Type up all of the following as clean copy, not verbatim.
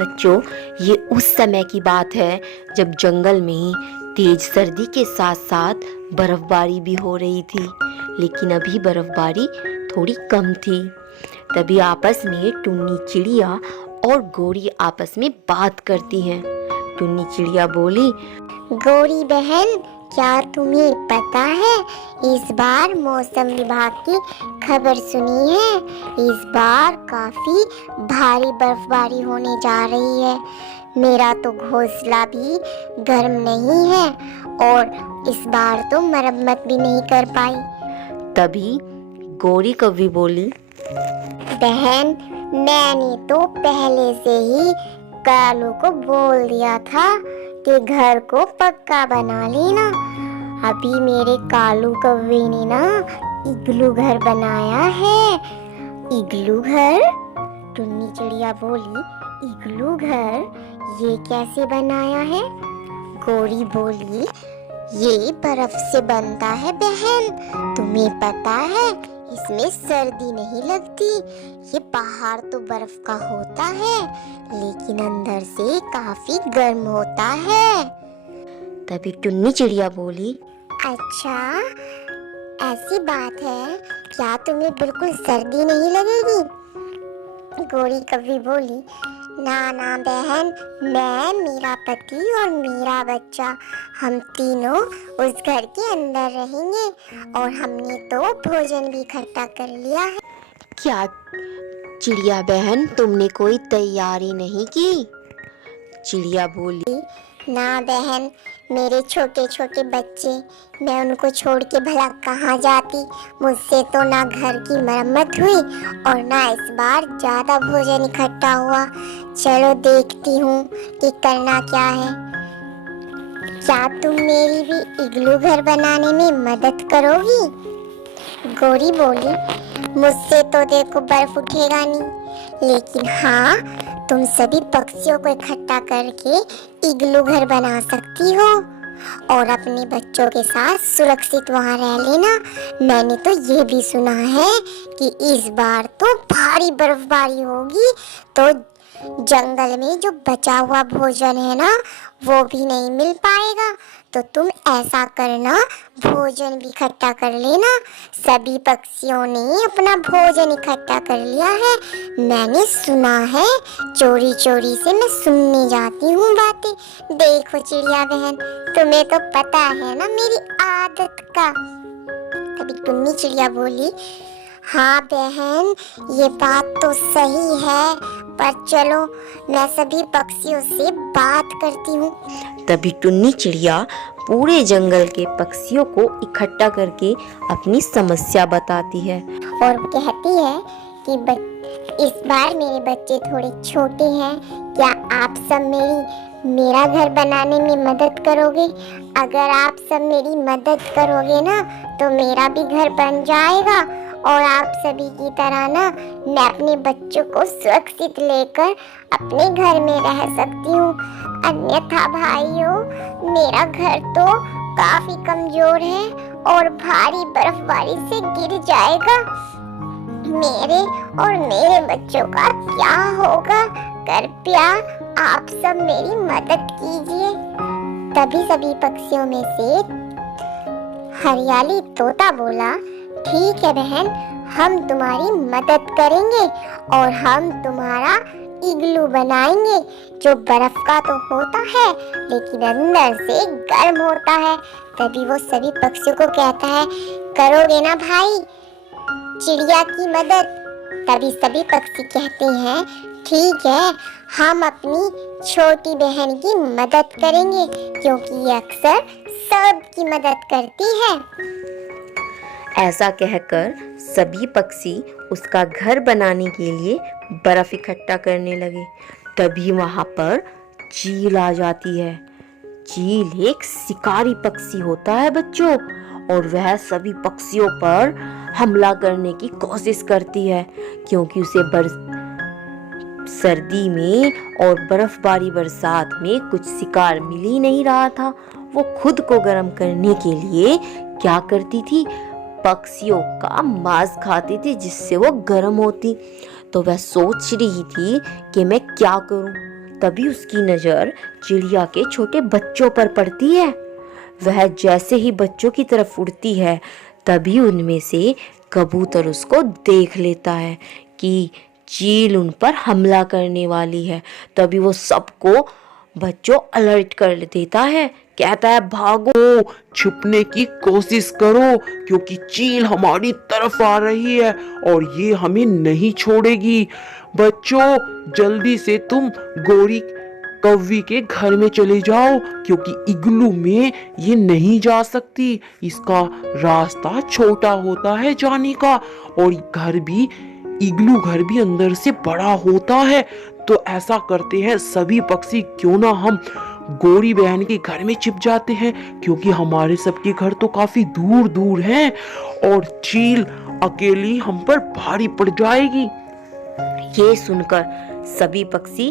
बच्चों, ये उस समय की बात है जब जंगल में तेज सर्दी के साथ साथ बर्फबारी भी हो रही थी। लेकिन अभी बर्फबारी थोड़ी कम थी। तभी आपस में टुन्नी चिड़िया और गोरी आपस में बात करती हैं। टुन्नी चिड़िया बोली, गोरी बहन, क्या तुम्हें पता है इस बार मौसम विभाग की खबर सुनी है? इस बार काफी भारी बर्फबारी होने जा रही है। मेरा तो घोंसला भी गर्म नहीं है और इस बार तो मरम्मत भी नहीं कर पाई। तभी गोरी कौवी बोली, बहन, मैंने तो पहले से ही कालू को बोल दिया था कि घर को पक्का बना लेना। अभी मेरे कालू कौवे ने ना इग्लू घर बनाया है। इग्लू घर? टुन्नी चिड़िया बोली, इग्लू घर ये कैसे बनाया है? गोरी बोली, ये बर्फ से बनता है बहन। तुम्हें पता है इसमें सर्दी नहीं लगती। ये पहाड़ तो बर्फ का होता है लेकिन अंदर से काफी गर्म होता है। तभी टुन्नी चिड़िया बोली, अच्छा, ऐसी बात है क्या? तुम्हें बिल्कुल सर्दी नहीं लगेगी? गोरी कौवी बोली, ना ना बहन, मैं, मेरा पति और मेरा बच्चा, हम तीनों उस घर के अंदर रहेंगे और हमने तो भोजन भी इकट्ठा कर लिया है। क्या चिड़िया बहन, तुमने कोई तैयारी नहीं की? चिड़िया बोली, ना बहन, मेरे छोटे छोटे बच्चे, मैं उनको छोड़ के भला कहाँ जाती। मुझसे तो ना घर की मरम्मत हुई और ना इस बार ज्यादा भोजन इकट्ठा हुआ। चलो देखती हूँ कि करना क्या है। क्या तुम मेरी भी इग्लू घर बनाने में मदद करोगी? गोरी बोली, मुझसे तो देखो बर्फ उठेगा नहीं, लेकिन हाँ, तुम सभी पक्षियों को इकट्ठा करके इग्लू घर बना सकती हो और अपने बच्चों के साथ सुरक्षित वहाँ रह लेना। मैंने तो ये भी सुना है कि इस बार तो भारी बर्फबारी होगी, तो जंगल में जो बचा हुआ भोजन है ना, वो भी नहीं मिल पाएगा। तो तुम ऐसा करना, भोजन भी इकट्ठा कर लेना। सभी पक्षियों ने अपना भोजन इकट्ठा कर लिया है। मैंने सुना है, चोरी चोरी से मैं सुनने जाती हूँ बातें। देखो चिड़िया बहन, तुम्हें तो पता है ना मेरी आदत का। तभी टुन्नी चिड़िया बोली, हाँ बहन, ये बात तो सही है, पर चलो मैं सभी पक्षियों से बात करती हूँ। तभी टुन्नी चिड़िया पूरे जंगल के पक्षियों को इकट्ठा करके अपनी समस्या बताती है और कहती है कि इस बार मेरे बच्चे थोड़े छोटे हैं, क्या आप सब मेरा घर बनाने में मदद करोगे? अगर आप सब मेरी मदद करोगे ना, तो मेरा भी घर बन जाएगा और आप सभी की तरह ना मैं अपने बच्चों को सुरक्षित लेकर अपने घर में रह सकती हूँ। अन्यथा भाइयों, मेरा घर तो काफी कमजोर है और भारी बर्फबारी से गिर जाएगा। मेरे और मेरे बच्चों का क्या होगा? कृपया आप सब मेरी मदद कीजिए। तभी सभी पक्षियों में से हरियाली तोता बोला, ठीक है बहन, हम तुम्हारी मदद करेंगे और हम तुम्हारा इग्लू बनाएंगे जो बर्फ का तो होता है लेकिन अंदर से गर्म होता है। तभी वो सभी पक्षियों को कहता है, करोगे ना भाई चिड़िया की मदद? तभी सभी पक्षी कहते हैं, ठीक है, हम अपनी छोटी बहन की मदद करेंगे क्योंकि ये अक्सर सबकी मदद करती है। ऐसा कहकर सभी पक्षी उसका घर बनाने के लिए बर्फ इकट्ठा करने लगे। तभी वहां पर चील आ जाती है। चील एक शिकारी पक्षी होता है बच्चों, और वह सभी पक्षियों पर हमला करने की कोशिश करती है क्योंकि उसे सर्दी में और बर्फबारी बरसात में कुछ शिकार मिल ही नहीं रहा था। वो खुद को गर्म करने के लिए क्या करती थी? पक्षियों का मांस खाती थी जिससे वो गर्म होती। तो वह सोच रही थी कि मैं क्या करूं। तभी उसकी नजर चिड़िया के छोटे बच्चों पर पड़ती है। वह जैसे ही बच्चों की तरफ उड़ती है, तभी उनमें से कबूतर उसको देख लेता है कि चील उन पर हमला करने वाली है। तभी वो सबको बच्चों अलर्ट कर देता है, कहता है भागो, छुपने की कोशिश करो क्योंकि चील हमारी तरफ आ रही है और ये हमें नहीं छोड़ेगी। बच्चों, जल्दी से तुम गोरी कौवी के घर में चले जाओ क्योंकि इग्लू में ये नहीं जा सकती। इसका रास्ता छोटा होता है जाने का और इग्लू घर भी अंदर से बड़ा होता है। तो ऐसा करते हैं सभी पक्षी, क्यों ना हम गोरी बहन के घर में छिप जाते हैं क्योंकि हमारे सबके घर तो काफी दूर दूर हैं और चील अकेली हम पर भारी पड़ जाएगी। ये सुनकर सभी पक्षी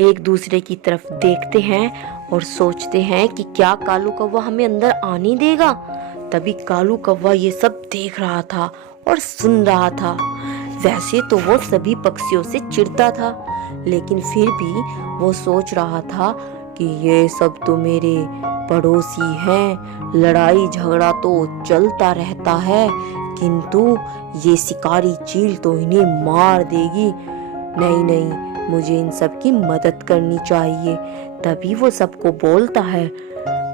एक दूसरे की तरफ देखते हैं और सोचते हैं कि क्या कालू कौवा हमें अंदर आने देगा। तभी कालू कौवा ये सब देख रहा था और सुन रहा था। वैसे तो वो सभी पक्षियों से चिढ़ता था, लेकिन फिर भी वो सोच रहा था कि ये सब तो मेरे पड़ोसी हैं, लड़ाई झगड़ा तो चलता रहता है, किंतु ये शिकारी चील तो इन्हें मार देगी। नहीं नहीं, मुझे इन सब की मदद करनी चाहिए। तभी वो सबको बोलता है,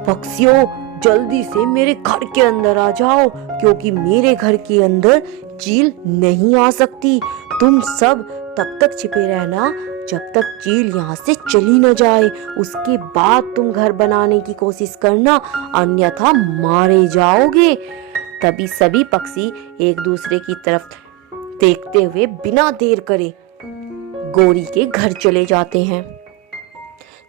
पक्षियों जल्दी से मेरे घर के अंदर आ जाओ क्योंकि मेरे घर के अंदर चील नहीं आ सकती। तुम सब तब तक छिपे रहना जब तक चील यहाँ से चली न जाए, उसके बाद तुम घर बनाने की कोशिश करना, अन्यथा मारे जाओगे। तभी सभी पक्षी एक दूसरे की तरफ देखते हुए बिना देर करे गोरी के घर चले जाते हैं।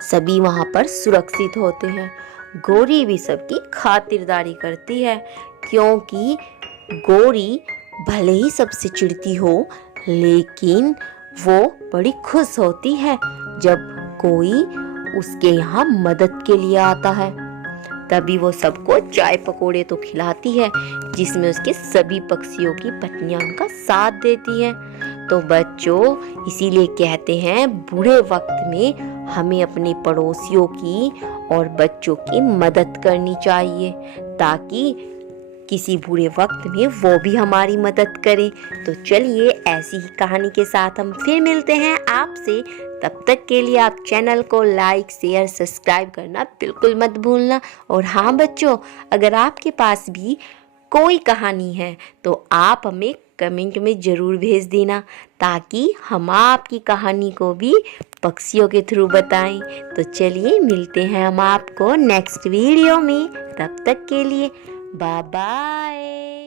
सभी वहां पर सुरक्षित होते हैं। गोरी भी सबकी खातिरदारी करती है क्योंकि गोरी भले ही सबसे चिढ़ती हो, लेकिन वो बड़ी खुश होती है जब कोई उसके यहाँ मदद के लिए आता है। तभी वो सबको चाय पकोड़े तो खिलाती है जिसमें उसके सभी पक्षियों की पत्नियां उनका साथ देती हैं। तो बच्चों, इसीलिए कहते हैं बुरे वक्त में हमें अपने पड़ोसियों की और बच्चों की मदद करनी चाहिए ताकि किसी बुरे वक्त में वो भी हमारी मदद करे। तो चलिए, ऐसी ही कहानी के साथ हम फिर मिलते हैं आपसे। तब तक के लिए आप चैनल को लाइक, शेयर, सब्सक्राइब करना बिल्कुल मत भूलना। और हाँ बच्चों, अगर आपके पास भी कोई कहानी है तो आप हमें कमेंट में ज़रूर भेज देना ताकि हम आपकी कहानी को भी पक्षियों के थ्रू बताएं। तो चलिए, मिलते हैं हम आपको नेक्स्ट वीडियो में। तब तक के लिए बाय बाय।